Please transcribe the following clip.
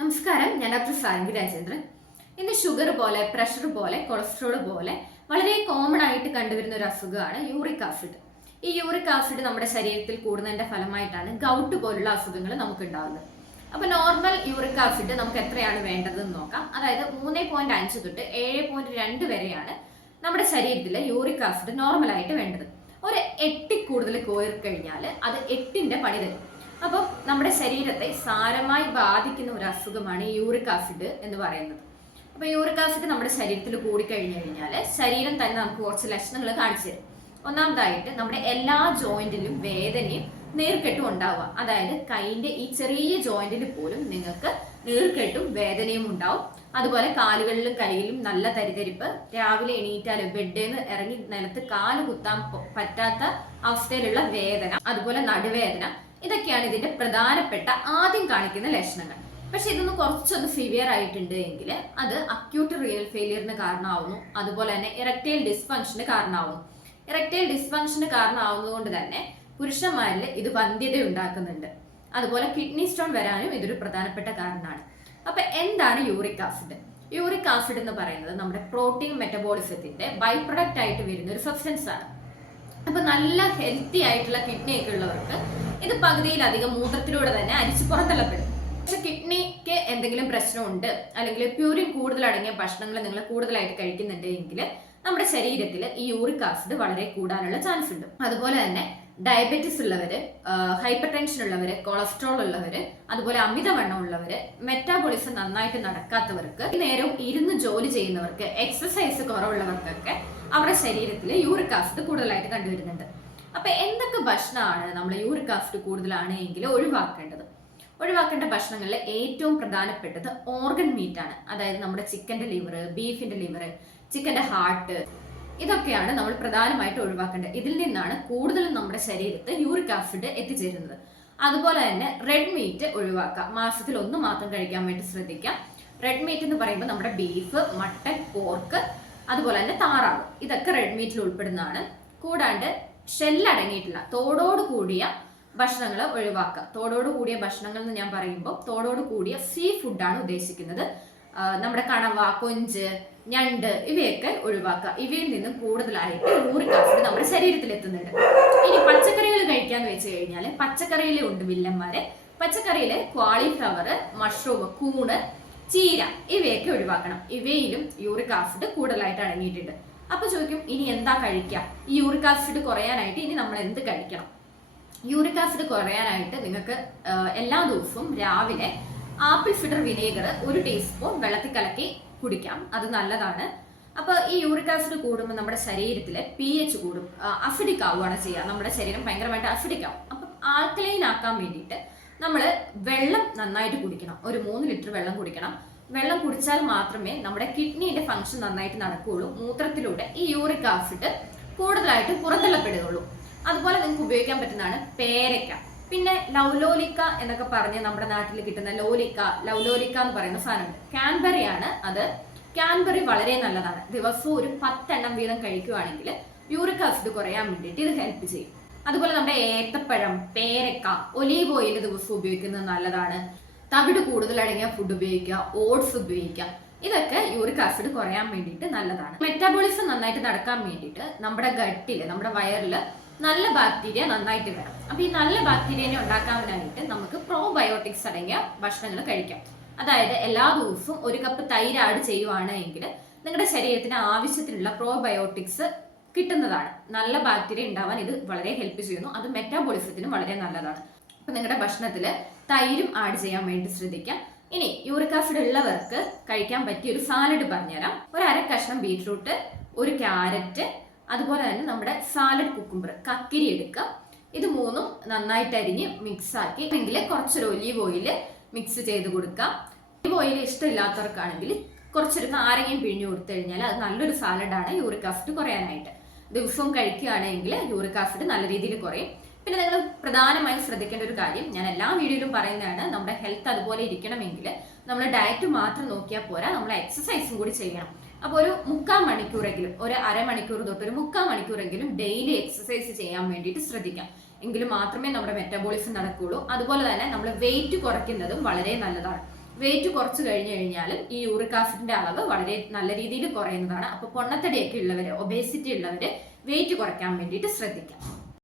നമസ്കാരം, ഞാൻ ഡോക്ടർ സാരംഗി രാജേന്ദ്രൻ. ഇന്ന് ഷുഗർ പോലെ, പ്രഷർ പോലെ, കൊളസ്ട്രോൾ പോലെ വളരെ കോമൺ ആയിട്ട് കണ്ടുവരുന്ന ഒരു അസുഖമാണ് യൂറിക് ആസിഡ്. ഈ യൂറിക് ആസിഡ് നമ്മുടെ ശരീരത്തിൽ കൂടുന്നതിന്റെ ഫലമായിട്ടാണ് ഗൗട്ട് പോലുള്ള അസുഖങ്ങൾ നമുക്ക് ഉണ്ടാകുന്നത്. അപ്പൊ നോർമൽ യൂറിക് ആസിഡ് നമുക്ക് എത്രയാണ് വേണ്ടതെന്ന് നോക്കാം. അതായത് 3.5 തൊട്ട് 7.2 വരെയാണ് നമ്മുടെ ശരീരത്തിൽ യൂറിക് ആസിഡ് നോർമൽ ആയിട്ട് വേണ്ടത്. ഒരു 8 കൂടുതൽ കോരി കഴിഞ്ഞാൽ അത് 8ന്റെ പണി തരും. അപ്പം നമ്മുടെ ശരീരത്തെ സാരമായി ബാധിക്കുന്ന ഒരു അസുഖമാണ് ഈ യൂറിക് ആസിഡ് എന്ന് പറയുന്നത്. അപ്പൊ യൂറിക് ആസിഡ് നമ്മുടെ ശരീരത്തിൽ കൂടിക്കഴിഞ്ഞു കഴിഞ്ഞാൽ ശരീരം തന്നെ നമുക്ക് കുറച്ച് ലക്ഷണങ്ങൾ കാണിച്ചു തരും. ഒന്നാമതായിട്ട് നമ്മുടെ എല്ലാ ജോയിന്റിലും വേദനയും നീർക്കെട്ടും ഉണ്ടാവുക. അതായത് കൈന്റെ ഈ ചെറിയ ജോയിന്റിൽ പോലും നിങ്ങൾക്ക് നീർക്കെട്ടും വേദനയും ഉണ്ടാവും. അതുപോലെ കാലുകളിലും കൈയിലും നല്ല തരിതരിപ്പ്, രാവിലെ എണീറ്റാൽ ബെഡിൽ നിന്ന് ഇറങ്ങി നിലത്ത് കാല് കുത്താൻ പറ്റാത്ത അവസ്ഥയിലുള്ള വേദന, അതുപോലെ നടുവേദന, ഇതൊക്കെയാണ് ഇതിന്റെ പ്രധാനപ്പെട്ട ആദ്യം കാണിക്കുന്ന ലക്ഷണങ്ങൾ. പക്ഷെ ഇതൊന്ന് കുറച്ചൊന്ന് സിവിയർ ആയിട്ടുണ്ട് എങ്കിൽ അത് അക്യൂട്ട് റിയൽ ഫെയിലിയറിന് കാരണമാവുന്നു. അതുപോലെ തന്നെ ഇറക്ടൈൽ ഡിസ്ഫങ്ഷന് കാരണമാവുന്നു. ഇറക്ടൈൽ ഡിസ്ഫങ്ഷന് കാരണമാവുന്നത് കൊണ്ട് തന്നെ പുരുഷന്മാരിൽ ഇത് വന്ധ്യത ഉണ്ടാക്കുന്നുണ്ട്. അതുപോലെ കിഡ്നി സ്റ്റോൺ വരാനും ഇതൊരു പ്രധാനപ്പെട്ട കാരണമാണ്. അപ്പൊ എന്താണ് യൂറിക് ആസിഡ്? യൂറിക് ആസിഡ് എന്ന് പറയുന്നത് നമ്മുടെ പ്രോട്ടീൻ മെറ്റബോളിസത്തിന്റെ ബൈ പ്രൊഡക്റ്റ് ആയിട്ട് വരുന്ന ഒരു സബ്സ്റ്റൻസ് ആണ്. അപ്പൊ നല്ല ഹെൽത്തി ആയിട്ടുള്ള കിഡ്നി ഒക്കെ ഉള്ളവർക്ക് ഇത് പകുതിയിലധികം മൂത്രത്തിലൂടെ തന്നെ അരിച്ചു പുറത്തള്ളപ്പെടും. പക്ഷെ കിഡ്നിക്ക് എന്തെങ്കിലും പ്രശ്നമുണ്ട്, അല്ലെങ്കിൽ പ്യൂരിൻ കൂടുതൽ അടങ്ങിയ ഭക്ഷണങ്ങൾ നിങ്ങൾ കൂടുതലായിട്ട് കഴിക്കുന്നുണ്ട് എങ്കിൽ നമ്മുടെ ശരീരത്തിൽ ഈ യൂറിക് ആസിഡ് വളരെ കൂടാനുള്ള ചാൻസ് ഉണ്ട്. അതുപോലെ തന്നെ ഡയബറ്റിസ് ഉള്ളവര്, ഹൈപ്പർ ടെൻഷൻ ഉള്ളവര്, കൊളസ്ട്രോൾ ഉള്ളവര്, അതുപോലെ അമിതവണ്ണം ഉള്ളവര്, മെറ്റാബോളിസം നന്നായിട്ട് നടക്കാത്തവർക്ക്, നേരവും ഇരുന്ന് ജോലി ചെയ്യുന്നവർക്ക്, എക്സസൈസ് കുറവുള്ളവർക്കൊക്കെ അവരുടെ ശരീരത്തിൽ യൂറിക് ആസിഡ് കൂടുതലായിട്ട് കണ്ടുവരുന്നുണ്ട്. അപ്പൊ എന്തൊക്കെ ഭക്ഷണമാണ് നമ്മൾ യൂറിക് ആസിഡ് കൂടുതലാണ് എങ്കിൽ ഒഴിവാക്കേണ്ട ഭക്ഷണങ്ങളിൽ ഏറ്റവും പ്രധാനപ്പെട്ടത് ഓർഗൻ മീറ്റ് ആണ്. അതായത് നമ്മുടെ ചിക്കന്റെ ലിവർ, ബീഫിന്റെ ലിവർ, ചിക്കന്റെ ഹാർട്ട്, ഇതൊക്കെയാണ് നമ്മൾ പ്രധാനമായിട്ട് ഒഴിവാക്കേണ്ടത്. ഇതിൽ നിന്നാണ് കൂടുതലും നമ്മുടെ ശരീരത്ത് യൂറിക് ആസിഡ് എത്തിച്ചേരുന്നത്. അതുപോലെ തന്നെ റെഡ് മീറ്റ് ഒഴിവാക്കുക. മാസത്തിൽ 1 മാത്രം കഴിക്കാൻ വേണ്ടി ശ്രദ്ധിക്കാം. റെഡ് മീറ്റ് എന്ന് പറയുമ്പോൾ നമ്മുടെ ബീഫ്, മട്ടൻ, പോർക്ക്, അതുപോലെ തന്നെ താറാവ്, ഇതൊക്കെ റെഡ് മീറ്റിൽ ഉൾപ്പെടുന്നതാണ്. കൂടാണ്ട് ഷെല്ലടങ്ങിയിട്ടുള്ള തോടോട് കൂടിയ ഭക്ഷണങ്ങൾ ഒഴിവാക്കുക. തോടോട് കൂടിയ ഭക്ഷണങ്ങൾ എന്ന് ഞാൻ പറയുമ്പോൾ തോടോട് കൂടിയ സീ ഫുഡാണ് ഉദ്ദേശിക്കുന്നത്. നമ്മുടെ കണവ, കൊഞ്ച്, ഞണ്ട്, ഇവയൊക്കെ ഒഴിവാക്കുക. ഇവയിൽ നിന്നും കൂടുതലായിട്ട് യൂറിക് ആസിഡ് നമ്മുടെ ശരീരത്തിൽ എത്തുന്നുണ്ട്. ഇനി പച്ചക്കറികൾ കഴിക്കാന്ന് വെച്ച് കഴിഞ്ഞാൽ പച്ചക്കറിയിലെ ഉണ്ട് വില്ലന്മാരെ. പച്ചക്കറിയില് ക്വാളിഫ്ലവർ, മഷ്റൂം, കൂണ്, ചീര, ഇവയൊക്കെ ഒഴിവാക്കണം. ഇവയിലും യൂറിക് ആസിഡ് കൂടുതലായിട്ട് അടങ്ങിയിട്ടുണ്ട്. അപ്പൊ ചോദിക്കും, ഇനി എന്താ കഴിക്കുക? ഈ യൂറിക് ആസിഡ് കുറയാനായിട്ട് ഇനി നമ്മൾ എന്ത് കഴിക്കണം? യൂറിക് ആസിഡ് കുറയാനായിട്ട് നിങ്ങൾക്ക് എല്ലാ ദിവസവും രാവിലെ ആപ്പിൾ സിഡർ വിനേഗർ 1 ടീസ്പൂൺ വെള്ളത്തിൽ കലക്കി കുടിക്കാം. അത് നല്ലതാണ്. അപ്പൊ ഈ യൂറിക് ആസിഡ് കൂടുമ്പോൾ നമ്മുടെ ശരീരത്തിലെ pH കൂടും, അസിഡിക് ആവുകയാണ് ചെയ്യുക. നമ്മുടെ ശരീരം ഭയങ്കരമായിട്ട് അസിഡിക് ആവും. അപ്പൊ ആൽക്കലൈൻ ആക്കാൻ വേണ്ടിയിട്ട് നമ്മൾ വെള്ളം നന്നായിട്ട് കുടിക്കണം. ഒരു 3 ലിറ്റർ വെള്ളം കുടിക്കണം. വെള്ളം കുടിച്ചാൽ മാത്രമേ നമ്മുടെ കിഡ്നിയുടെ ഫംഗ്ഷൻ നന്നായിട്ട് നടക്കുകയുള്ളൂ. മൂത്രത്തിലൂടെ ഈ യൂറിക് ആസിഡ് കൂടുതലായിട്ട് പുറന്തള്ളപ്പെടുകയുള്ളൂ. അതുപോലെ നിങ്ങൾക്ക് ഉപയോഗിക്കാൻ പറ്റുന്നതാണ് പേരയ്ക്ക. പിന്നെ ലൗലോലിക്ക എന്നൊക്കെ പറഞ്ഞ് നമ്മുടെ നാട്ടിൽ കിട്ടുന്ന ലൗലോലിക്ക എന്ന് പറയുന്ന സാധനമുണ്ട്. കാൻബെറി ആണ് അത്. കാൻബെറി വളരെ നല്ലതാണ്. ദിവസവും ഒരു 10 എണ്ണം വീതം കഴിക്കുകയാണെങ്കിൽ യൂറിക് ആസിഡ് കുറയാൻ വേണ്ടിയിട്ട് ഇത് ഹെൽപ്പ് ചെയ്യും. അതുപോലെ നമ്മുടെ ഏത്തപ്പഴം, പേരക്ക, ഒലീവ് ഓയിൽ ദിവസവും ഉപയോഗിക്കുന്നത് നല്ലതാണ്. തവിട് കൂടുതൽ അടങ്ങിയ ഫുഡ് ഉപയോഗിക്കുക, ഓട്സ് ഉപയോഗിക്കുക, ഇതൊക്കെ യൂറിക് ആസിഡ് കുറയാൻ വേണ്ടിയിട്ട് നല്ലതാണ്. മെറ്റാബോളിസം നന്നായിട്ട് നടക്കാൻ വേണ്ടിയിട്ട് നമ്മുടെ ഗട്ടില്, നമ്മുടെ വയറില് നല്ല ബാക്ടീരിയ നന്നായിട്ട് വേണം. അപ്പൊ ഈ നല്ല ബാക്ടീരിയനെ ഉണ്ടാക്കാനായിട്ട് നമുക്ക് പ്രോബയോട്ടിക്സ് അടങ്ങിയ ഭക്ഷണങ്ങൾ കഴിക്കാം. അതായത് എല്ലാ ദിവസവും 1 കപ്പ് തൈര് ആഡ് ചെയ്യുവാണ് എങ്കിൽ നിങ്ങളുടെ ശരീരത്തിന് ആവശ്യത്തിനുള്ള പ്രോബയോട്ടിക്സ് കിട്ടുന്നതാണ്. നല്ല ബാക്ടീരിയ ഉണ്ടാവാൻ ഇത് വളരെ ഹെൽപ്പ് ചെയ്യുന്നു. അത് മെറ്റാബോളിസത്തിനും വളരെ നല്ലതാണ്. അപ്പൊ നിങ്ങളുടെ ഭക്ഷണത്തില് തൈരും ആഡ് ചെയ്യാൻ വേണ്ടി ശ്രദ്ധിക്കാം. ഇനി യൂറിക് ആസിഡ് ഉള്ളവർക്ക് കഴിക്കാൻ പറ്റിയ ഒരു സാലഡ് പറഞ്ഞുതരാം. 1/2 കഷ്ണം ബീറ്റ്റൂട്ട്, 1 ക്യാരറ്റ്, അതുപോലെ തന്നെ നമ്മുടെ സാലഡ് കുക്കുംബർ, കക്കിരി എടുക്കുക. ഇത് 3ഉം നന്നായിട്ട് അരിഞ്ഞ് മിക്സ് ആക്കി അല്ലെങ്കിൽ കുറച്ചൊരു ഒലീവ് ഓയിൽ മിക്സ് ചെയ്ത് കൊടുക്കാം. ഒലീവ് ഓയിൽ ഇഷ്ടമില്ലാത്തവർക്കാണെങ്കിൽ കുറച്ചൊരു നാരങ്ങയും പിഴിഞ്ഞു കൊടുത്തു കഴിഞ്ഞാൽ അത് നല്ലൊരു സാലഡാണ് യൂറിക് ആസിഡ് കുറയാനായിട്ട്. ദിവസവും കഴിക്കുകയാണെങ്കിൽ യൂറിക് ആസിഡ് നല്ല രീതിയിൽ കുറയും. പിന്നെ നിങ്ങൾ പ്രധാനമായും ശ്രദ്ധിക്കേണ്ട ഒരു കാര്യം, ഞാൻ എല്ലാ വീഡിയോയിലും പറയുന്നതാണ്, നമ്മുടെ ഹെൽത്ത് അതുപോലെ ഇരിക്കണമെങ്കിൽ നമ്മൾ ഡയറ്റ് മാത്രം നോക്കിയാൽ പോരാ, നമ്മൾ എക്സസൈസും കൂടി ചെയ്യണം. അപ്പൊ ഒരു 3/4 മണിക്കൂറെങ്കിലും, ഒരു അരമണിക്കൂർ തൊട്ട് ഒരു 3/4 മണിക്കൂറെങ്കിലും ഡെയിലി എക്സസൈസ് ചെയ്യാൻ വേണ്ടിയിട്ട് ശ്രദ്ധിക്കാം. എങ്കിൽ മാത്രമേ നമ്മുടെ മെറ്റബോളിസം നടക്കുകയുള്ളൂ. അതുപോലെ തന്നെ നമ്മൾ വെയിറ്റ് കുറയ്ക്കുന്നതും വളരെ നല്ലതാണ്. വെയിറ്റ് കുറച്ച് കഴിഞ്ഞു കഴിഞ്ഞാലും ഈ യൂറിക് ആസിഡിന്റെ അളവ് വളരെ നല്ല രീതിയിൽ കുറയുന്നതാണ്. അപ്പോൾ പൊണ്ണത്തടിയൊക്കെ ഉള്ളവര്, ഒബേസിറ്റി ഉള്ളവര് വെയിറ്റ് കുറയ്ക്കാൻ വേണ്ടിയിട്ട് ശ്രദ്ധിക്കാം.